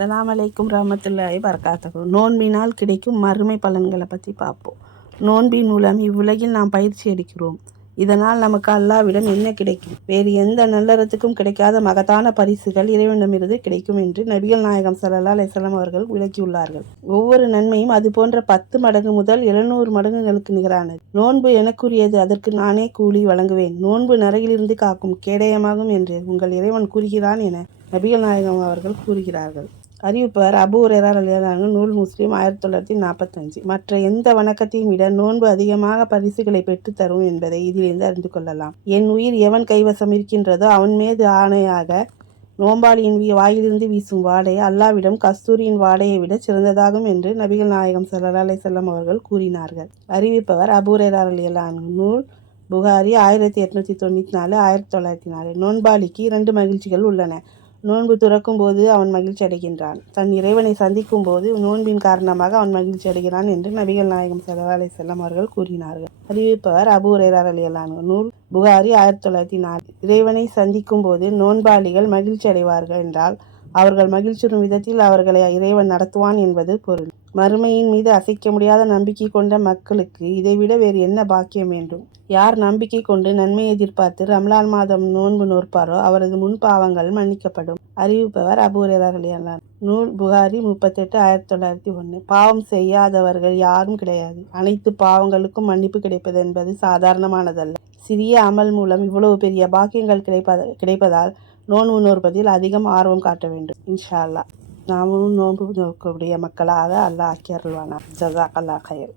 அஸ்ஸலாமு அலைக்கும் ரஹ்மத்துல்லாஹி வபரகாத்துஹு. நோன்பினால் கிடைக்கும் மறுமை பலன்களை பற்றி பார்ப்போம். நோன்பின் மூலம் இவ்வுலகில் நாம் பயிற்சி எடுக்கிறோம். இதனால் நமக்கு அல்லாஹ்விடம் என்ன கிடைக்கும்? வேறு எந்த நல்லறத்துக்கும் கிடைக்காத மகத்தான பரிசுகள் இறைவனிடமிருந்து கிடைக்கும் என்று நபிகள் நாயகம் ஸல்லல்லாஹு அலைஹி வஸல்லம் அவர்கள் விளக்கியுள்ளார்கள். ஒவ்வொரு நன்மையும் அது போன்ற 10 மடங்கு முதல் 700 மடங்குகளுக்கு நிகரானது. நோன்பு எனக்குரியது, அதற்கு நானே கூலி வழங்குவேன். நோன்பு நரகிலிருந்து காக்கும் கேடயமாகும் என்று உங்கள் இறைவன் கூறுகிறான் என நபிகள் நாயகம் அவர்கள் கூறுகிறார்கள். அறிவிப்பவர் அபூ ஹுரைரா ரலியல்லாஹு அன்ஹு. நூல் முஸ்லிம் 1945. மற்ற எந்த வணக்கத்தையும் விட நோன்பு அதிகமாக பரிசுகளை பெற்று தரும் என்பதை இதிலிருந்து அறிந்து கொள்ளலாம். என் உயிர் எவன் கைவசம் இருக்கின்றதோ அவன் மீது ஆணையாக, நோன்பாளியின் வாயிலிருந்து வீசும் வாடை அல்லாஹ்விடம் கஸ்தூரியின் வாடையை விட சிறந்ததாகும் என்று நபிகள் நாயகம் ஸல்லல்லாஹு அலைஹி வஸல்லம் அவர்கள் கூறினார்கள். அறிவிப்பவர் அபூ ஹுரைரா ரலியல்லாஹு அன்ஹு. நூல் புகாரி 1894, 1904. நோன்பாளிக்கு 2 மகிழ்ச்சிகள் உள்ளன. நோன்பு துறக்கும் போது அவன் மகிழ்ச்சி அடைகின்றான். தன் இறைவனை சந்திக்கும் போது நோன்பின் காரணமாக அவன் மகிழ்ச்சி அடைகிறான் என்று நபிகள் நாயகம் ஸல்லல்லாஹு அலைஹி வஸல்லம் அவர்கள் கூறினார்கள். அறிவிப்பவர் அபூ ஹுரைரா ரலியல்லாஹு அன்ஹு. நூல் புகாரி 1904. இறைவனை சந்திக்கும் போது நோன்பாளிகள் மகிழ்ச்சி அடைவார்கள் என்றால் அவர்கள் மகிழ்ச்சியுறும் விதத்தில் அவர்களை இறைவன் நடத்துவான் என்பது பொருள். மறுமையின் மீது அசைக்க முடியாத நம்பிக்கை கொண்ட மக்களுக்கு இதைவிட வேறு என்ன பாக்கியம் வேண்டும்? யார் நம்பிக்கை கொண்டு நன்மை எதிர்பார்த்து ரமலான் மாதம் நோன்பு நோற்பாரோ அவரது முன் பாவங்கள் மன்னிக்கப்படும். அறிவிப்பவர் அபூ ஹுரைரா ரலியல்லாஹு அன்ஹு. நூல் புகாரி 38, 1901. பாவம் செய்யாதவர்கள் யாரும் கிடையாது. அனைத்து பாவங்களுக்கும் மன்னிப்பு கிடைப்பது என்பது சாதாரணமானதல்ல. சிறிய அமல் மூலம் இவ்வளவு பெரிய பாக்கியங்கள் கிடைப்பதால் நோன்பு நோற்பதில் அதிகம் ஆர்வம் காட்ட வேண்டும். இன்ஷா அல்லாஹ் நாமும் நோன்பு நோக்கக்கூடிய மக்களாக அல்லாஹ் ஆக்கி அருள்வானாக. ஜஸாக்கல்லாஹ் கைர்.